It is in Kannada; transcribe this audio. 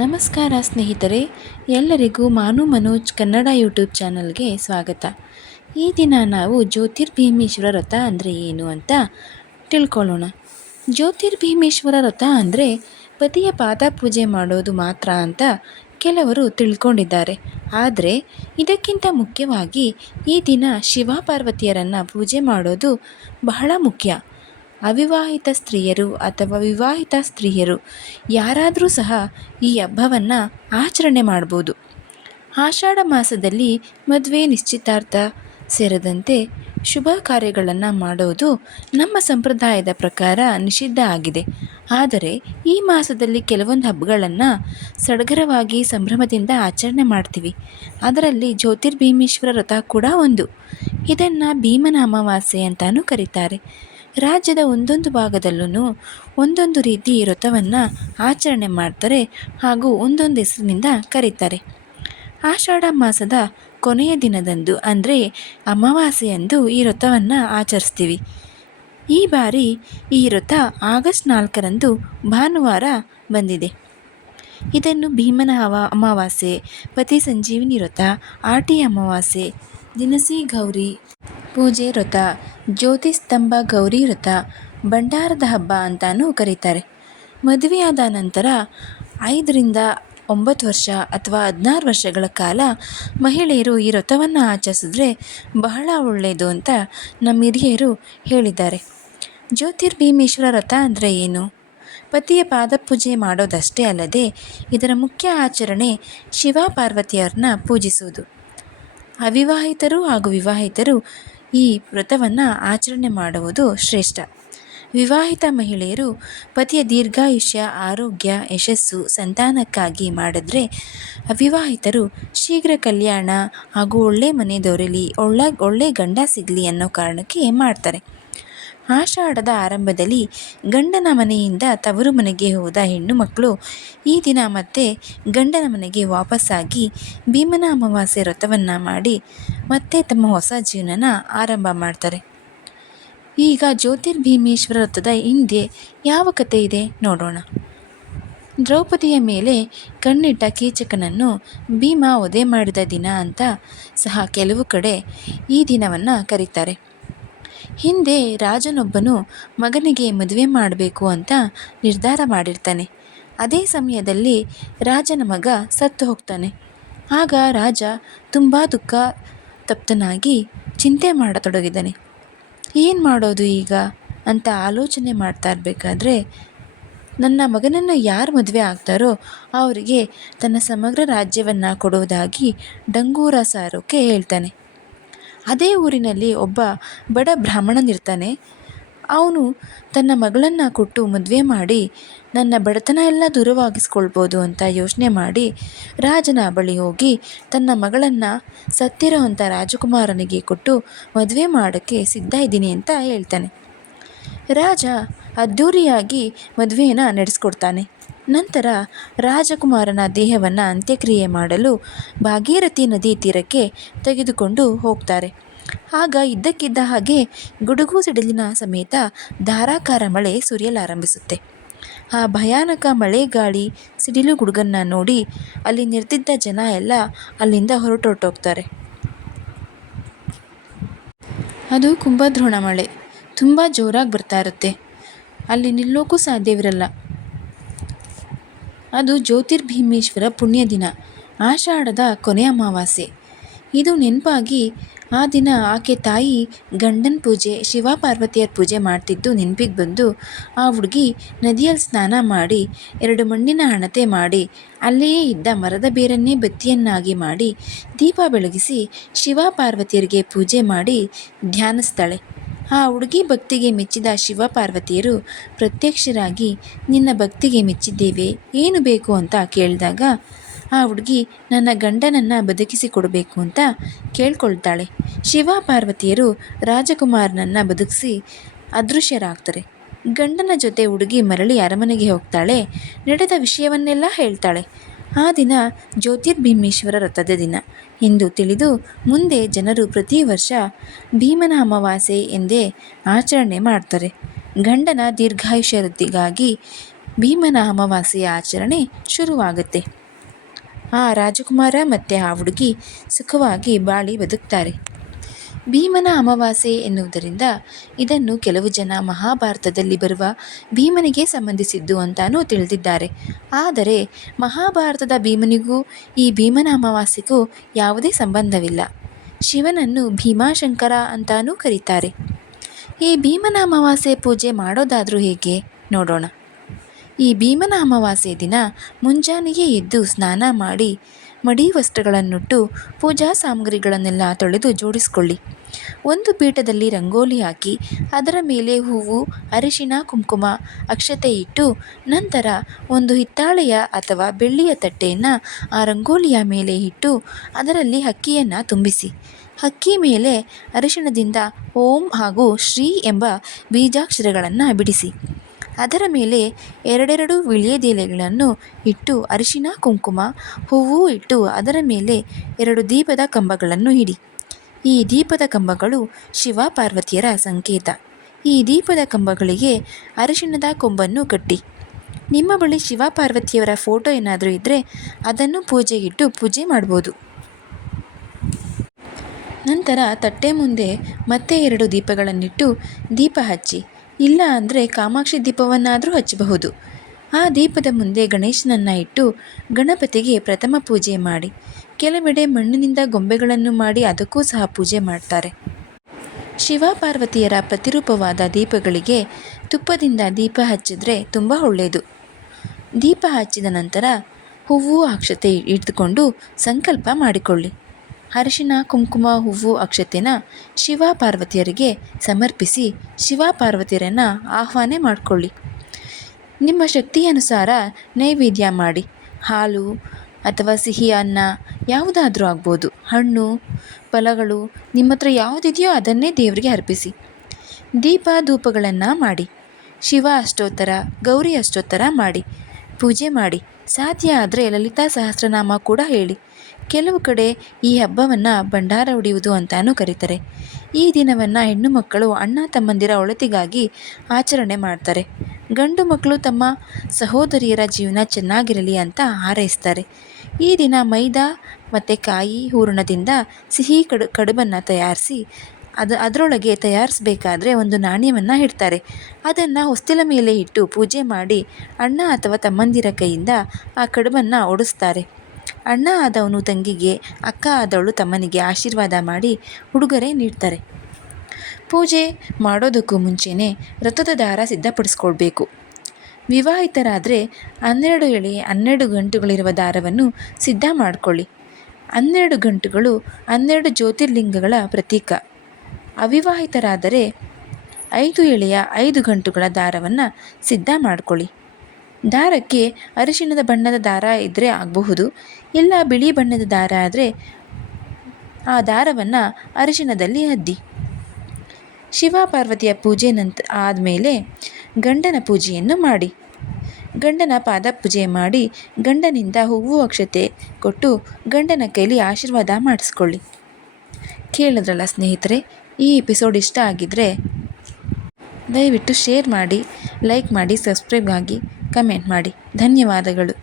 ನಮಸ್ಕಾರ ಸ್ನೇಹಿತರೆ, ಎಲ್ಲರಿಗೂ ಮಾನು ಮನೋಜ್ ಕನ್ನಡ ಯೂಟ್ಯೂಬ್ ಚಾನಲ್ಗೆ ಸ್ವಾಗತ. ಈ ದಿನ ನಾವು ಜ್ಯೋತಿರ್ಭೀಮೇಶ್ವರ ರಥ ಅಂದರೆ ಏನು ಅಂತ ತಿಳ್ಕೊಳ್ಳೋಣ. ಜ್ಯೋತಿರ್ಭೀಮೇಶ್ವರ ರಥ ಅಂದರೆ ಪತಿಯ ಪಾದ ಪೂಜೆ ಮಾಡೋದು ಮಾತ್ರ ಅಂತ ಕೆಲವರು ತಿಳ್ಕೊಂಡಿದ್ದಾರೆ. ಆದರೆ ಇದಕ್ಕಿಂತ ಮುಖ್ಯವಾಗಿ ಈ ದಿನ ಶಿವ ಪಾರ್ವತಿಯರನ್ನು ಪೂಜೆ ಮಾಡೋದು ಬಹಳ ಮುಖ್ಯ. ಅವಿವಾಹಿತ ಸ್ತ್ರೀಯರು ಅಥವಾ ವಿವಾಹಿತ ಸ್ತ್ರೀಯರು ಯಾರಾದರೂ ಸಹ ಈ ಹಬ್ಬವನ್ನು ಆಚರಣೆ ಮಾಡ್ಬೋದು. ಆಷಾಢ ಮಾಸದಲ್ಲಿ ಮದುವೆ ನಿಶ್ಚಿತಾರ್ಥ ಸೇರಿದಂತೆ ಶುಭ ಕಾರ್ಯಗಳನ್ನು ಮಾಡೋದು ನಮ್ಮ ಸಂಪ್ರದಾಯದ ಪ್ರಕಾರ ನಿಷಿದ್ಧ ಆಗಿದೆ. ಆದರೆ ಈ ಮಾಸದಲ್ಲಿ ಕೆಲವೊಂದು ಹಬ್ಬಗಳನ್ನು ಸಡಗರವಾಗಿ ಸಂಭ್ರಮದಿಂದ ಆಚರಣೆ ಮಾಡ್ತೀವಿ. ಅದರಲ್ಲಿ ಜ್ಯೋತಿರ್ಭೀಮೇಶ್ವರ ವ್ರತ ಕೂಡ ಒಂದು. ಇದನ್ನು ಭೀಮನ ಅಮಾವಾಸ್ಯೆ ಅಂತಲೂ ಕರೀತಾರೆ. ರಾಜ್ಯದ ಒಂದೊಂದು ಭಾಗದಲ್ಲೂ ಒಂದೊಂದು ರೀತಿ ವ್ರತವನ್ನು ಆಚರಣೆ ಮಾಡ್ತಾರೆ ಹಾಗೂ ಒಂದೊಂದು ಹೆಸರಿನಿಂದ ಕರೀತಾರೆ. ಆಷಾಢ ಮಾಸದ ಕೊನೆಯ ದಿನದಂದು ಅಂದರೆ ಅಮಾವಾಸ್ಯೆಯಂದು ಈ ವ್ರತವನ್ನು ಆಚರಿಸ್ತೀವಿ. ಈ ಬಾರಿ ಈ ವ್ರತ ಆಗಸ್ಟ್ ನಾಲ್ಕರಂದು ಭಾನುವಾರ ಬಂದಿದೆ. ಇದನ್ನು ಭೀಮನ ಅವ ಅಮಾವಾಸ್ಯೆ ಪತಿ ಸಂಜೀವಿನಿ ವ್ರತ ಆಟಿ ಅಮಾವಾಸ್ಯೆ ದಿನಸಿ ಗೌರಿ. ಪೂಜೆ ವ್ರತ. ಜ್ಯೋತಿಸ್ತಂಭ ಗೌರಿ ವ್ರತ. ಭಂಡಾರದ ಹಬ್ಬ ಅಂತಾನೂ ಕರೀತಾರೆ. ಮದುವೆಯಾದ ನಂತರ ಐದರಿಂದ ಒಂಬತ್ತು ವರ್ಷ ಅಥವಾ ಹದಿನಾರು ವರ್ಷಗಳ ಕಾಲ ಮಹಿಳೆಯರು ಈ ವ್ರತವನ್ನು ಆಚರಿಸಿದ್ರೆ ಬಹಳ ಒಳ್ಳೆಯದು ಅಂತ ನಮ್ಮ ಹಿರಿಯರು ಹೇಳಿದ್ದಾರೆ. ಜ್ಯೋತಿರ್ಭೀಮೇಶ್ವರ ವ್ರತ ಅಂದರೆ ಏನು? ಪತಿಯ ಪಾದಪೂಜೆ ಮಾಡೋದಷ್ಟೇ ಅಲ್ಲದೆ ಇದರ ಮುಖ್ಯ ಆಚರಣೆ ಶಿವ ಪಾರ್ವತಿಯರನ್ನ ಪೂಜಿಸುವುದು. ಅವಿವಾಹಿತರು ಹಾಗೂ ವಿವಾಹಿತರು ಈ ವ್ರತವನ್ನು ಆಚರಣೆ ಮಾಡುವುದು ಶ್ರೇಷ್ಠ. ವಿವಾಹಿತ ಮಹಿಳೆಯರು ಪತಿಯ ದೀರ್ಘಾಯುಷ್ಯ, ಆರೋಗ್ಯ, ಯಶಸ್ಸು, ಸಂತಾನಕ್ಕಾಗಿ ಮಾಡಿದ್ರೆ ಅವಿವಾಹಿತರು ಶೀಘ್ರ ಕಲ್ಯಾಣ ಹಾಗೂ ಒಳ್ಳೆ ಮನೆ ದೊರೆಯಲಿ ಒಳ್ಳೆ ಒಳ್ಳೆ ಗಂಡ ಸಿಗಲಿ ಅನ್ನೋ ಕಾರಣಕ್ಕೆ ಮಾಡ್ತಾರೆ. ಆಷಾಢದ ಆರಂಭದಲ್ಲಿ ಗಂಡನ ಮನೆಯಿಂದ ತವರು ಮನೆಗೆ ಹೋದ ಹೆಣ್ಣು ಮಕ್ಕಳು ಈ ದಿನ ಮತ್ತೆ ಗಂಡನ ಮನೆಗೆ ವಾಪಸ್ಸಾಗಿ ಭೀಮನ ಅಮಾವಾಸ್ಯೆ ವ್ರತವನ್ನು ಮಾಡಿ ಮತ್ತೆ ತಮ್ಮ ಹೊಸ ಜೀವನನ ಆರಂಭ ಮಾಡ್ತಾರೆ. ಈಗ ಜ್ಯೋತಿರ್ಭೀಮೇಶ್ವರ ವ್ರತದ ಹಿಂದೆ ಯಾವ ಕಥೆ ಇದೆ ನೋಡೋಣ. ದ್ರೌಪದಿಯ ಮೇಲೆ ಕಣ್ಣಿಟ್ಟ ಕೀಚಕನನ್ನು ಭೀಮ ಒದೆ ಮಾಡಿದ ದಿನ ಅಂತ ಸಹ ಕೆಲವು ಕಡೆ ಈ ದಿನವನ್ನು ಕರೀತಾರೆ. ಹಿಂದೆ ರಾಜನೊಬ್ಬನು ಮಗನಿಗೆ ಮದುವೆ ಮಾಡಬೇಕು ಅಂತ ನಿರ್ಧಾರ ಮಾಡಿರ್ತಾನೆ. ಅದೇ ಸಮಯದಲ್ಲಿ ರಾಜನ ಮಗ ಸತ್ತು ಹೋಗ್ತಾನೆ. ಆಗ ರಾಜ ತುಂಬ ದುಃಖ ತಪ್ತನಾಗಿ ಚಿಂತೆ ಮಾಡತೊಡಗಿದ್ದಾನೆ. ಏನು ಮಾಡೋದು ಈಗ? ಅಂತ ಆಲೋಚನೆ ಮಾಡ್ತಾ ಇರಬೇಕಾದ್ರೆ, ನನ್ನ ಮಗನನ್ನು ಯಾರು ಮದುವೆ ಆಗ್ತಾರೋ ಅವರಿಗೆ ತನ್ನ ಸಮಗ್ರ ರಾಜ್ಯವನ್ನು ಕೊಡುವುದಾಗಿ ಡಂಗೂರ ಸಾರೋಕೆ ಹೇಳ್ತಾನೆ. ಅದೇ ಊರಿನಲ್ಲಿ ಒಬ್ಬ ಬಡ ಬ್ರಾಹ್ಮಣನಿರ್ತಾನೆ. ಅವನು ತನ್ನ ಮಗಳನ್ನು ಕೊಟ್ಟು ಮದುವೆ ಮಾಡಿ, ನನ್ನ ಬಡತನ ಎಲ್ಲ ದೂರವಾಗಿಸ್ಕೊಳ್ಬೋದು ಅಂತ ಯೋಚನೆ ಮಾಡಿ, ರಾಜನ ಬಳಿ ಹೋಗಿ ತನ್ನ ಮಗಳನ್ನು ಸತ್ತಿರೋ ಅಂಥ ರಾಜಕುಮಾರನಿಗೆ ಕೊಟ್ಟು ಮದುವೆ ಮಾಡೋಕ್ಕೆ ಸಿದ್ಧ ಇದ್ದೀನಿ ಅಂತ ಹೇಳ್ತಾನೆ. ರಾಜ ಅದ್ಧೂರಿಯಾಗಿ ಮದುವೆನ ನಡೆಸ್ಕೊಡ್ತಾನೆ. ನಂತರ ರಾಜಕುಮಾರನ ದೇಹವನ್ನು ಅಂತ್ಯಕ್ರಿಯೆ ಮಾಡಲು ಭಾಗೀರಥಿ ನದಿ ತೀರಕ್ಕೆ ತೆಗೆದುಕೊಂಡು ಹೋಗ್ತಾರೆ. ಆಗ ಇದ್ದಕ್ಕಿದ್ದ ಹಾಗೆ ಗುಡುಗು ಸಿಡಿಲಿನ ಸಮೇತ ಧಾರಾಕಾರ ಮಳೆ ಸುರಿಯಲಾರಂಭಿಸುತ್ತೆ. ಆ ಭಯಾನಕ ಮಳೆ ಗಾಳಿ ಸಿಡಿಲು ಗುಡುಗನ್ನು ನೋಡಿ ಅಲ್ಲಿ ನಿಂತಿದ್ದ ಜನ ಎಲ್ಲ ಅಲ್ಲಿಂದ ಹೊರಟೊರಟೋಗ್ತಾರೆ ಅದು ಕುಂಭದ್ರೋಣ ಮಳೆ. ತುಂಬ ಜೋರಾಗಿ ಬರ್ತಾ ಇರುತ್ತೆ. ಅಲ್ಲಿ ನಿಲ್ಲೋಕ್ಕೂ ಸಾಧ್ಯವಿರಲ್ಲ. ಅದು ಜ್ಯೋತಿರ್ಭೀಮೇಶ್ವರ ಪುಣ್ಯ ದಿನ, ಆಷಾಢದ ಕೊನೆಯ ಅಮಾವಾಸ್ಯೆ. ಇದು ನೆನಪಾಗಿ ಆ ದಿನ ಆಕೆ ತಾಯಿ ಗಂಡನ ಪೂಜೆ ಶಿವ ಪಾರ್ವತಿಯರ ಪೂಜೆ ಮಾಡ್ತಿದ್ದು ನೆನಪಿಗೆ ಬಂದು ಆ ಹುಡುಗಿ ನದಿಯಲ್ಲಿ ಸ್ನಾನ ಮಾಡಿ, ಎರಡು ಮಣ್ಣಿನ ಹಣತೆ ಮಾಡಿ, ಅಲ್ಲಿಯೇ ಇದ್ದ ಮರದ ಬೇರನ್ನೇ ಬತ್ತಿಯನ್ನಾಗಿ ಮಾಡಿ, ದೀಪ ಬೆಳಗಿಸಿ ಶಿವ ಪಾರ್ವತಿಯರಿಗೆ ಪೂಜೆ ಮಾಡಿ ಧ್ಯಾನಿಸ್ತಾಳೆ ಆ ಹುಡುಗಿ ಭಕ್ತಿಗೆ ಮೆಚ್ಚಿದ ಶಿವ ಪಾರ್ವತಿಯರು ಪ್ರತ್ಯಕ್ಷರಾಗಿ, ನಿನ್ನ ಭಕ್ತಿಗೆ ಮೆಚ್ಚಿದ್ದೇವೆ, ಏನು ಬೇಕು? ಅಂತ ಕೇಳಿದಾಗ, ಆ ಹುಡುಗಿ, ನನ್ನ ಗಂಡನನ್ನು ಬದುಕಿಸಿ ಕೊಡಬೇಕು ಅಂತ ಕೇಳ್ಕೊಳ್ತಾಳೆ. ಶಿವ ಪಾರ್ವತಿಯರು ರಾಜಕುಮಾರನನ್ನು ಬದುಕಿಸಿ ಅದೃಶ್ಯರಾಗ್ತಾರೆ. ಗಂಡನ ಜೊತೆ ಹುಡುಗಿ ಮರಳಿ ಅರಮನೆಗೆ ಹೋಗ್ತಾಳೆ, ನಡೆದ ವಿಷಯವನ್ನೆಲ್ಲ ಹೇಳ್ತಾಳೆ. ಆ ದಿನ ಜ್ಯೋತಿರ್ಭೀಮೇಶ್ವರ ವ್ರತದ ದಿನ. ಎಂದು ತಿಳಿದು ಮುಂದೆ ಜನರು ಪ್ರತಿ ವರ್ಷ ಭೀಮನ ಅಮಾವಾಸ್ಯೆ ಎಂದೇ ಆಚರಣೆ ಮಾಡ್ತಾರೆ. ಗಂಡನ ದೀರ್ಘಾಯುಷ್ಯ ವೃದ್ಧಿಗಾಗಿ ಭೀಮನ ಅಮಾವಾಸ್ಯೆಯ ಆಚರಣೆ ಶುರುವಾಗುತ್ತೆ. ಆ ರಾಜಕುಮಾರ ಮತ್ತು ಆ ಹುಡುಗಿ ಸುಖವಾಗಿ ಬಾಳಿ ಬದುಕ್ತಾರೆ. ಭೀಮನ ಅಮಾವಾಸ್ಯೆ ಎನ್ನುವುದರಿಂದ ಇದನ್ನು ಕೆಲವು ಜನ ಮಹಾಭಾರತದಲ್ಲಿ ಬರುವ ಭೀಮನಿಗೆ ಸಂಬಂಧಿಸಿದ್ದು ಅಂತಾನೂ ತಿಳಿದಿದ್ದಾರೆ. ಆದರೆ ಮಹಾಭಾರತದ ಭೀಮನಿಗೂ ಈ ಭೀಮನ ಅಮಾವಾಸ್ಯೆಗೂ ಯಾವುದೇ ಸಂಬಂಧವಿಲ್ಲ. ಶಿವನನ್ನು ಭೀಮಾಶಂಕರ ಅಂತಾನೂ ಕರೀತಾರೆ. ಈ ಭೀಮನ ಅಮಾವಾಸ್ಯೆ ಪೂಜೆ ಮಾಡೋದಾದರೂ ಹೇಗೆ ನೋಡೋಣ. ಈ ಭೀಮನ ಅಮಾವಾಸ್ಯೆ ದಿನ ಮುಂಜಾನೆಯೇ ಎದ್ದು ಸ್ನಾನ ಮಾಡಿ ಮಡಿ ವಸ್ತ್ರಗಳನ್ನುಟ್ಟು ಪೂಜಾ ಸಾಮಗ್ರಿಗಳನ್ನೆಲ್ಲ ತೊಳೆದು ಜೋಡಿಸಿಕೊಳ್ಳಿ. ಒಂದು ಪೀಠದಲ್ಲಿ ರಂಗೋಲಿ ಹಾಕಿ ಅದರ ಮೇಲೆ ಹೂವು, ಅರಿಶಿನ, ಕುಂಕುಮ, ಅಕ್ಷತೆ ಇಟ್ಟು ನಂತರ ಒಂದು ಹಿತ್ತಾಳೆಯ ಅಥವಾ ಬೆಳ್ಳಿಯ ತಟ್ಟೆಯನ್ನು ಆ ರಂಗೋಲಿಯ ಮೇಲೆ ಇಟ್ಟು ಅದರಲ್ಲಿ ಹಕ್ಕಿಯನ್ನು ತುಂಬಿಸಿ. ಹಕ್ಕಿ ಮೇಲೆ ಅರಿಶಿಣದಿಂದ ಓಂ ಹಾಗೂ ಶ್ರೀ ಎಂಬ ಬೀಜಾಕ್ಷರಗಳನ್ನು ಬಿಡಿಸಿ. ಅದರ ಮೇಲೆ ಎರಡೆರಡು ವಿಳ್ಯದೆಲೆಗಳನ್ನು ಇಟ್ಟು ಅರಿಶಿನ, ಕುಂಕುಮ, ಹೂವು ಇಟ್ಟು ಅದರ ಮೇಲೆ ಎರಡು ದೀಪದ ಕಂಬಗಳನ್ನು ಇಡಿ. ಈ ದೀಪದ ಕಂಬಗಳು ಶಿವ ಪಾರ್ವತಿಯರ ಸಂಕೇತ. ಈ ದೀಪದ ಕಂಬಗಳಿಗೆ ಅರಿಶಿಣದ ಕೊಂಬನ್ನು ಕಟ್ಟಿ. ನಿಮ್ಮ ಬಳಿ ಶಿವ ಪಾರ್ವತಿಯವರ ಫೋಟೋ ಏನಾದರೂ ಇದ್ದರೆ ಅದನ್ನು ಪೂಜೆಗಿಟ್ಟು ಪೂಜೆ ಮಾಡ್ಬೋದು. ನಂತರ ತಟ್ಟೆ ಮುಂದೆ ಮತ್ತೆ ಎರಡು ದೀಪಗಳನ್ನಿಟ್ಟು ದೀಪ ಹಚ್ಚಿ. ಇಲ್ಲ ಅಂದರೆ ಕಾಮಾಕ್ಷಿ ದೀಪವನ್ನಾದರೂ ಹಚ್ಚಬಹುದು. ಆ ದೀಪದ ಮುಂದೆ ಗಣೇಶನನ್ನು ಇಟ್ಟು ಗಣಪತಿಗೆ ಪ್ರಥಮ ಪೂಜೆ ಮಾಡಿ. ಕೆಲವೆಡೆ ಮಣ್ಣಿನಿಂದ ಗೊಂಬೆಗಳನ್ನು ಮಾಡಿ ಅದಕ್ಕೂ ಸಹ ಪೂಜೆ ಮಾಡ್ತಾರೆ. ಶಿವ ಪಾರ್ವತಿಯರ ಪ್ರತಿರೂಪವಾದ ದೀಪಗಳಿಗೆ ತುಪ್ಪದಿಂದ ದೀಪ ಹಚ್ಚಿದ್ರೆ ತುಂಬ ಒಳ್ಳೆಯದು. ದೀಪ ಹಚ್ಚಿದ ನಂತರ ಹೂವು ಅಕ್ಷತೆ ಇಟ್ಟುಕೊಂಡು ಸಂಕಲ್ಪ ಮಾಡಿಕೊಳ್ಳಿ. ಅರಿಶಿನ, ಕುಂಕುಮ, ಹೂವು ಅಕ್ಷತೆನ ಶಿವ ಪಾರ್ವತಿಯರಿಗೆ ಸಮರ್ಪಿಸಿ ಶಿವ ಪಾರ್ವತಿಯರನ್ನು ಆಹ್ವಾನ ಮಾಡಿಕೊಳ್ಳಿ. ನಿಮ್ಮ ಶಕ್ತಿಯನುಸಾರ ನೈವೇದ್ಯ ಮಾಡಿ. ಹಾಲು ಅಥವಾ ಸಿಹಿ, ಅನ್ನ ಯಾವುದಾದರೂ ಆಗ್ಬೋದು. ಹಣ್ಣು, ಫಲಗಳು, ನಿಮ್ಮ ಹತ್ರ ಯಾವುದಿದೆಯೋ ಅದನ್ನೇ ದೇವರಿಗೆ ಅರ್ಪಿಸಿ. ದೀಪ, ಧೂಪಗಳನ್ನು ಮಾಡಿ. ಶಿವ ಅಷ್ಟೋತ್ತರ, ಗೌರಿ ಅಷ್ಟೋತ್ತರ ಮಾಡಿ. ಪೂಜೆ ಮಾಡಿ. ಸಾಧ್ಯ ಆದರೆ ಲಲಿತಾ ಸಹಸ್ರನಾಮ ಕೂಡ ಹೇಳಿ. ಕೆಲವು ಕಡೆ ಈ ಹಬ್ಬವನ್ನು ಭಂಡಾರ ಹೊಡೆಯುವುದು ಅಂತಾನೂ ಕರೀತಾರೆ. ಈ ದಿನವನ್ನು ಹೆಣ್ಣು ಮಕ್ಕಳು ಅಣ್ಣ ತಮ್ಮಂದಿರ ಒಳತಿಗಾಗಿ ಆಚರಣೆ ಮಾಡ್ತಾರೆ. ಗಂಡು ಮಕ್ಕಳು ತಮ್ಮ ಸಹೋದರಿಯರ ಜೀವನ ಚೆನ್ನಾಗಿರಲಿ ಅಂತ ಹಾರೈಸ್ತಾರೆ. ಈ ದಿನ ಮೈದಾ ಮತ್ತು ಕಾಯಿ ಹೂರಣದಿಂದ ಸಿಹಿ ಕಡು, ಕಡುಬನ್ನು ತಯಾರಿಸಿ ಅದು, ಅದರೊಳಗೆ ತಯಾರಿಸಬೇಕಾದ್ರೆ ಒಂದು ನಾಣ್ಯವನ್ನು ಇಡ್ತಾರೆ. ಅದನ್ನು ಹೊಸ್ತಿಲ ಮೇಲೆ ಇಟ್ಟು ಪೂಜೆ ಮಾಡಿ ಅಣ್ಣ ಅಥವಾ ತಮ್ಮಂದಿರ ಕೈಯಿಂದ ಆ ಕಡುಬನ್ನು ಓಡಿಸ್ತಾರೆ ಅಣ್ಣ ಆದವನು ತಂಗಿಗೆ, ಅಕ್ಕ ಆದವಳು ತಮ್ಮನಿಗೆ ಆಶೀರ್ವಾದ ಮಾಡಿ ಉಡುಗೊರೆ ನೀಡ್ತಾರೆ. ಪೂಜೆ ಮಾಡೋದಕ್ಕೂ ಮುಂಚೆನೇ ರಥದ ದಾರ ಸಿದ್ಧಪಡಿಸ್ಕೊಳ್ಬೇಕು. ವಿವಾಹಿತರಾದರೆ ಹನ್ನೆರಡು ಎಳೆ ಹನ್ನೆರಡು ಗಂಟುಗಳಿರುವ ದಾರವನ್ನು ಸಿದ್ಧ ಮಾಡಿಕೊಳ್ಳಿ. ಹನ್ನೆರಡು ಗಂಟುಗಳು ಹನ್ನೆರಡು ಜ್ಯೋತಿರ್ಲಿಂಗಗಳ ಪ್ರತೀಕ. ಅವಿವಾಹಿತರಾದರೆ ಐದು ಎಳೆಯ ಐದು ಗಂಟುಗಳ ದಾರವನ್ನು ಸಿದ್ಧ ಮಾಡಿಕೊಳ್ಳಿ. ದಾರಕ್ಕೆ ಅರಿಶಿಣದ ಬಣ್ಣದ ದಾರ ಇದ್ದರೆ ಆಗಬಹುದು, ಇಲ್ಲ ಬಿಳಿ ಬಣ್ಣದ ದಾರ ಆದರೆ ಆ ದಾರವನ್ನು ಅರಿಶಿಣದಲ್ಲಿ ಅದ್ದಿ. ಶಿವ ಪಾರ್ವತಿಯ ಪೂಜೆ ನಂತ ಆದಮೇಲೆ ಗಂಡನ ಪೂಜೆಯನ್ನು ಮಾಡಿ. ಗಂಡನ ಪಾದ ಪೂಜೆ ಮಾಡಿ ಗಂಡನಿಂದ ಹೂವು ಅಕ್ಷತೆ ಕೊಟ್ಟು ಗಂಡನ ಕೈಲಿ ಆಶೀರ್ವಾದ ಮಾಡಿಸ್ಕೊಳ್ಳಿ. ಕೇಳಿದ್ರಲ್ಲ ಸ್ನೇಹಿತರೆ, ಈ ಎಪಿಸೋಡ್ ಇಷ್ಟ ಆಗಿದ್ದರೆ ದಯವಿಟ್ಟು ಶೇರ್ ಮಾಡಿ ಲೈಕ್ ಮಾಡಿ ಸಬ್ಸ್ಕ್ರೈಬ್ ಆಗಿ ಕಮೆಂಟ್ ಮಾಡಿ. ಧನ್ಯವಾದಗಳು.